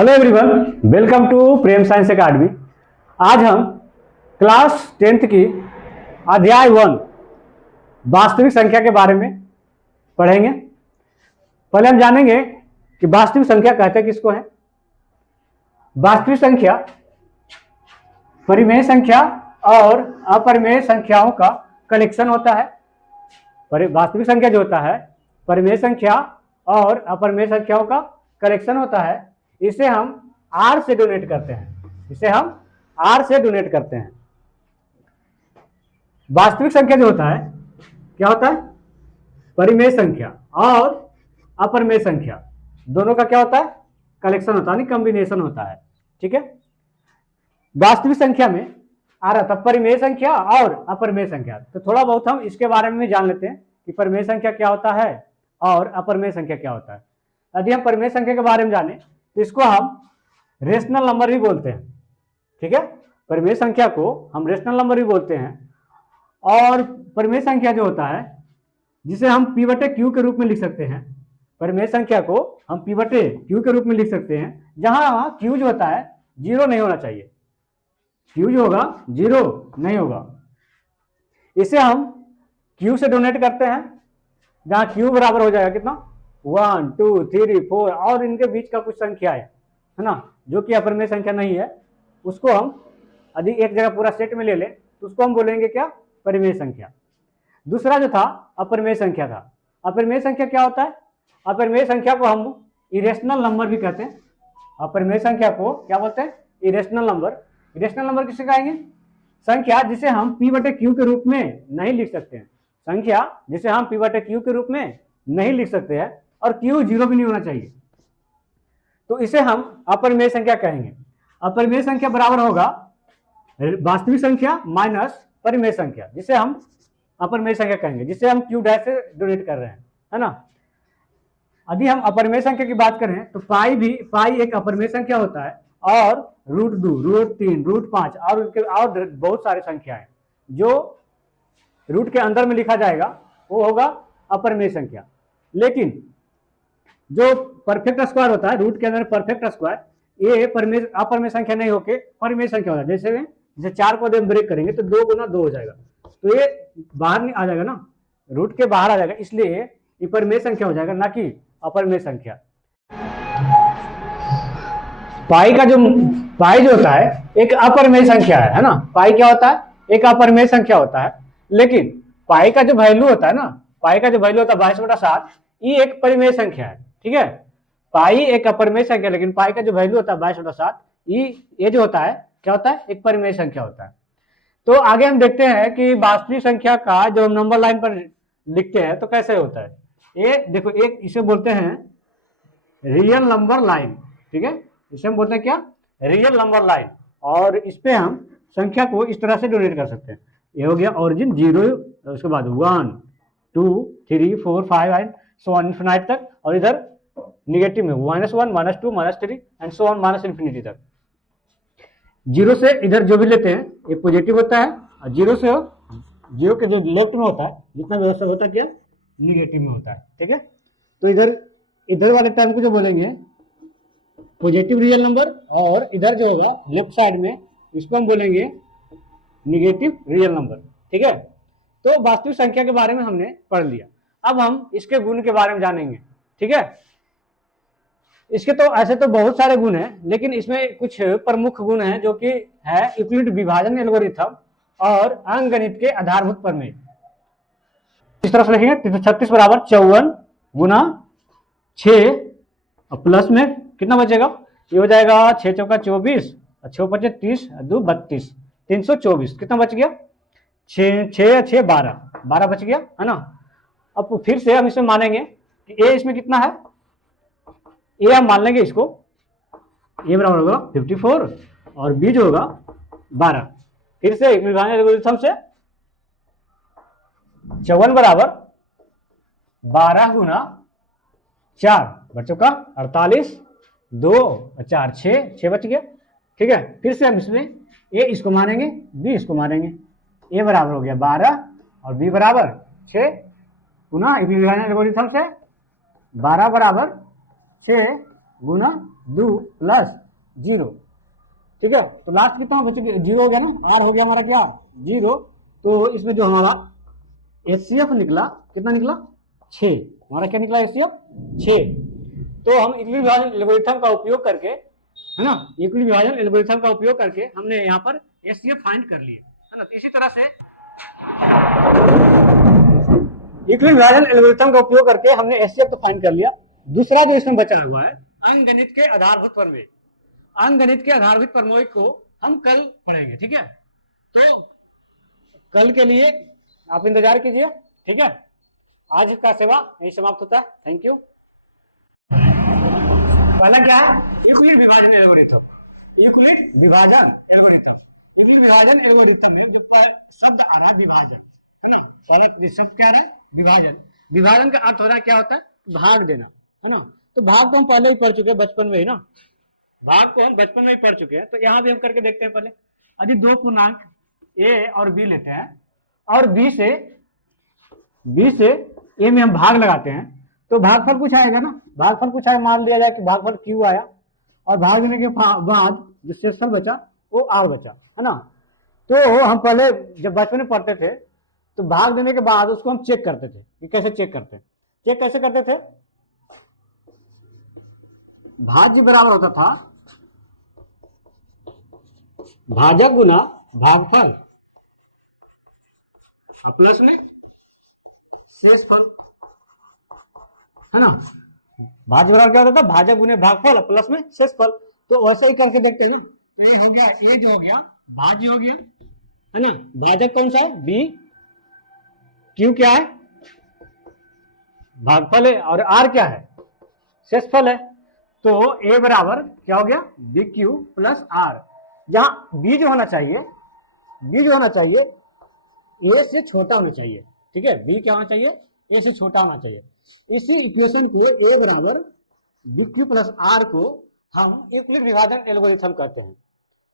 Hello everyone, welcome to Prem Science Academy. आज हम class 10th की अध्याय 1 वास्तविक संख्या के बारे में पढ़ेंगे। पहले हम जानेंगे कि वास्तविक संख्या कहते किसको है। वास्तविक संख्या परिमेय संख्या और अपरिमेय संख्याओं का कलेक्शन होता है। वास्तविक संख्या जो होता है परिमेय संख्या और अपरिमेय संख्याओं का कलेक्शन होता है। इसे हम R से डोनेट करते हैं। वास्तविक संख्या जो होता है क्या होता है, परिमेय संख्या और अपरिमेय संख्या दोनों का क्या होता है, कलेक्शन होता है, कॉम्बिनेशन होता है। ठीक है, वास्तविक संख्या में आ रहा था परिमेय संख्या और अपरिमेय संख्या। तो थोड़ा बहुत हम इसके बारे में जान लेते हैं कि परिमेय संख्या क्या होता है और अपरिमेय संख्या क्या होता है। यदि हम परिमेय संख्या के बारे में जाने तो इसको हम रेशनल नंबर भी बोलते हैं। ठीक है, परिमेय संख्या को हम रेशनल नंबर भी बोलते हैं। और परिमेय संख्या जो होता है जिसे हम P बटे Q के रूप में लिख सकते हैं, परिमेय संख्या को हम P बटे Q के रूप में लिख सकते हैं, जहां Q जो होता है जीरो नहीं होना चाहिए। Q जो होगा जीरो नहीं होगा। इसे हम Q से डोनेट करते हैं, जहां Q बराबर हो जाएगा कितना, 1 2 3 4 और इनके बीच का कुछ संख्या है ना, जो कि अपरिमेय संख्या नहीं है। उसको हम यदि एक जगह पूरा सेट में ले लें तो उसको हम बोलेंगे क्या, परिमेय संख्या। दूसरा जो था अपरिमेय संख्या था। अपरिमेय संख्या क्या होता है, अपरिमेय संख्या को हम इरेशनल नंबर भी कहते हैं। अपरिमेय संख्या को क्या बोलते हैं, इरेशनल नंबर। इरेशनल नंबर किसे कहेंगे, संख्या जिसे हम P बटे Q के रूप में नहीं लिख सकते हैं। संख्या जिसे हम P बटे Q के रूप में नहीं लिख सकते हैं और Q जीरो भी नहीं होना चाहिए, तो इसे हम अपरिमेय संख्या कहेंगे। अपरिमेय संख्या बराबर होगा वास्तविक संख्या माइनस परिमेय संख्या, जिसे हम अपरिमेय संख्या कहेंगे, जिसे हम Q डैश से डोनेट कर रहे हैं, है ना। यदि हम अपरिमेय संख्या की बात करें तो पाई एक अपरिमेय संख्या होता है, और √2, √3, √5 और उनके और बहुत सारे संख्याएं जो रूट के अंदर में लिखा जाएगा वो होगा अपरिमेय संख्या। लेकिन जो परफेक्ट स्क्वायर होता है, रूट के अंदर परफेक्ट स्क्वायर, ये अपरिमेय संख्या नहीं होके परिमेय संख्या होता है। जैसे 4 को हम ब्रेक करेंगे तो 2 गुना 2 हो जाएगा, तो ये बाहर नहीं आ जाएगा ना, रूट के बाहर आ जाएगा, इसलिए ये परिमेय संख्या हो जाएगा, ना कि अपरिमेय संख्या। पाई जो होता है एक अपरिमेय संख्या है ना। पाई क्या होता है, एक अपरिमेय संख्या होता है। लेकिन पाई का जो वैल्यू होता है ना, पाई का जो वैल्यू होता है 22/7, ये एक परिमेय संख्या है। ठीक है, पाई एक अपरिमेय संख्या, लेकिन पाई का जो वैल्यू होता है 22/7, ये जो होता है क्या होता है, एक परिमेय संख्या होता है। तो आगे हम देखते हैं कि वास्तविक संख्या का जो नंबर लाइन पर लिखते हैं तो कैसे होता है। ये देखो, एक इसे बोलते हैं रियल नंबर लाइन। ठीक है, इसे हम बोलते हैं क्या, रियल नंबर लाइन। और इस पे हम संख्या को इस तरह से डोनेट कर सकते हैं। ये हो गया ओरिजिन 0, उसके बाद 1 2 3 4 5 एंड सो ऑन इन्फिनिटी तक, और इधर निगेटिव में -1 -2 -3 and so on minus infinity तक। 0 से इधर जो भी लेते हैं ये पॉजिटिव होता है, और 0 से 0 के जो लेफ्ट में होता है जितना व्यवस्था होता है क्या, निगेटिव में होता है। ठीक है, तो इधर वाले टर्म को जो बोलेंगे पॉजिटिव रियल नंबर, और इधर जो होगा लेफ्ट साइड में इसको हम बोलेंगे निगेटिव रियल नंबर। ठीक है, तो वास्तविक संख्या के बारे में हमने पढ़ लिया। अब हम इसके गुण के बारे में जानेंगे। ठीक है, इसके तो ऐसे तो बहुत सारे गुण हैं, लेकिन इसमें कुछ प्रमुख गुण हैं जो कि है यूक्लिड विभाजन एल्गोरिथम और अंकगणित के आधारभूत प्रमेय। इस तरह से लिखेंगे 36 बराबर 54 गुना 6, और प्लस में कितना बचेगा, ये हो जाएगा 6 चौका 24, 6 पचे 30, 2 32, 324। कितना बच गया, 6 12 बच गया, है ना। अब फिर से हम इसमें मानेंगे कि ए इसमें कितना है, ए हम मान लेंगे इसको, ए बराबर होगा 54 और बी जो होगा 12। फिर से विभाजन एल्गोरिथम से 54 बराबर 12 गुना 4 बच्चों का 48, 2 4 6 बच गया। ठीक है, फिर से हम इसमें ए इसको मानेंगे, बी इसको मानेंगे। ए बराबर हो गया 12 और बी बराबर 6 गुना विभाजन एल्गोरिथम से 12 बराबर 6 गुना 2 प्लस 0, ठीक है। तो लास्ट कितना बच गया, 0 हो गया ना, आर हो गया हमारा क्या 0। तो इसमें जो हमारा एचसीएफ निकला कितना निकला 6, हमारा क्या निकला एचसीएफ 6। तो हम इक्विलिब्रियम विभाजन एल्गोरिथम का उपयोग करके, है ना, इक्विलिब्रियम विभाजन एल्गोरिथम का उपयोग करके हमने यहाँ पर एचसीएफ फाइंड कर लिए, है ना। तो इसी तरह से इक्विलिब्रियम विभाजन एल्गोरिथम का उपयोग करके हमने एचसीएफ तो फाइंड कर लिया। दूसरा जो इसमें बचा हुआ है अंकगणित के आधारभूत प्रमेय, अंकगणित के आधारभूत प्रमेय को हम कल पढ़ेंगे, ठीक है। तो कल के लिए आप इंतजार कीजिए, ठीक है। आज का सेवा यही समाप्त होता है, थैंक यू। पहला क्या है यूक्लिड विभाजन एल्गोरिथम, यूक्लिड विभाजन एल्गोरिथम। यूक्लिड विभाजन एल्गोरिथम में जो शब्द आ रहा है विभाजन, है ना, पहले शब्द क्या है विभाजन। विभाजन का अर्थ हो रहा है क्या होता है भाग देना, है ना। तो भाग तो हम पहले ही पढ़ चुके हैं बचपन में ही ना, भाग को हम बचपन में ही पढ़ चुके हैं। तो यहाँ भी हम करके देखते हैं पहले। यदि दो पूर्णांक ए और बी लेते हैं और बी से ए में हम भाग लगाते हैं तो भागफल कुछ आएगा ना, भागफल कुछ आएगा। मान लिया जाए कि भागफल क्यू आया और भाग देने के बाद जो शेषफल बचा वो आर बचा, है ना। तो हम पहले जब बचपन में पढ़ते थे तो भाग देने के बाद उसको हम चेक करते थे कि कैसे चेक करते हैं। चेक कैसे करते थे, भाज्य बराबर होता था भाजक गुना भागफल प्लस में शेषफल, है ना। भाज्य बराबर क्या होता था भाजक गुने भागफल प्लस में शेषफल। तो वैसे ही करके देखते हैं ना। तो ये हो गया, ए जो हो गया भाज्य हो गया, है ना। भाजक कौन सा है बी, क्यू क्या है भागफल है और आर क्या है शेषफल है। तो ए बराबर क्या हो गया बी क्यू प्लस आर। जहां बी जो होना चाहिए, बी जो होना चाहिए ए से छोटा होना चाहिए, ठीक है। बी क्या होना चाहिए ए से छोटा होना चाहिए। इसी इक्वेशन को ए बराबर बी क्यू प्लस आर को हम यूक्लिड विभाजन एल्गोरिथम कहते हैं,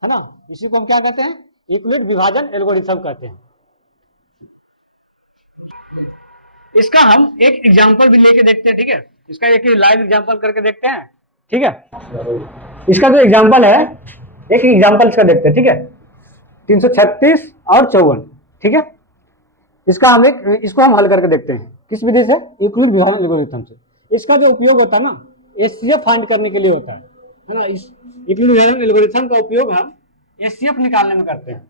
है ना। इसी को हम क्या कहते हैं यूक्लिड विभाजन एल्गोरिथम कहते हैं। इसका हम एक एग्जांपल भी लेके देखते हैं, ठीक है। इसका एक लाइव एग्जांपल करके देखते हैं, ठीक है। इसका जो एग्जांपल है एक एग्जांपल इसका देखते हैं, ठीक है। 336 और 54, ठीक है। इसका हम इसको हम हल करके देखते हैं किस विधि से यूक्लिड विभाजन एल्गोरिथम से। इसका जो उपयोग होता है ना एचसीएफ फाइंड करने के लिए होता है ना। इस यूक्लिड विभाजन एल्गोरिथम का उपयोग हम एचसीएफ निकालने में करते हैं।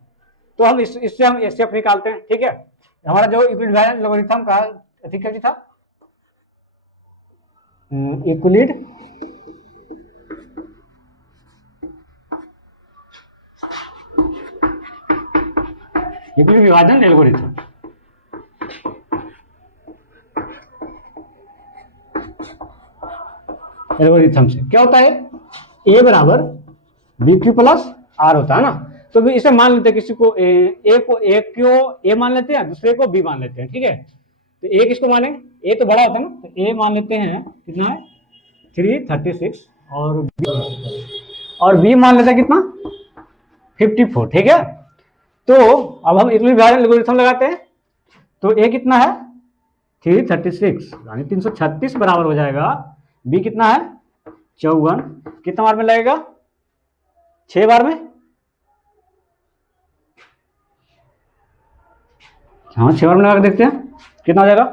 तो हम इससे हम एचसीएफ निकालते हैं, ठीक है। हमारा जो यूक्लिड विभाजन एल्गोरिथम का ठीक है था यूक्लिड यूक्लिड विभाजन एल्गोरिथम, एल्गोरिथम से क्या होता है ए बराबर बी क्यू प्लस आर होता है ना। तो इसे मान लेते हैं किसी को ए को ए मान लेते हैं, दूसरे को बी मान लेते हैं, ठीक है। तो ए किसको मानेंगे, ए तो बड़ा होता है ना, तो ए मान लेते हैं कितना है 336 और बी मान लेते हैं कितना 54, ठीक है। तो अब हम यूक्लिड विभाजन एल्गोरिथम लगाते हैं। तो ए कितना है 336 यानी 336 बराबर हो जाएगा बी कितना है 54, कितना बार में लगेगा 6 बार में, हाँ 6 बार में लगा के देखते हैं कितना हो जाएगा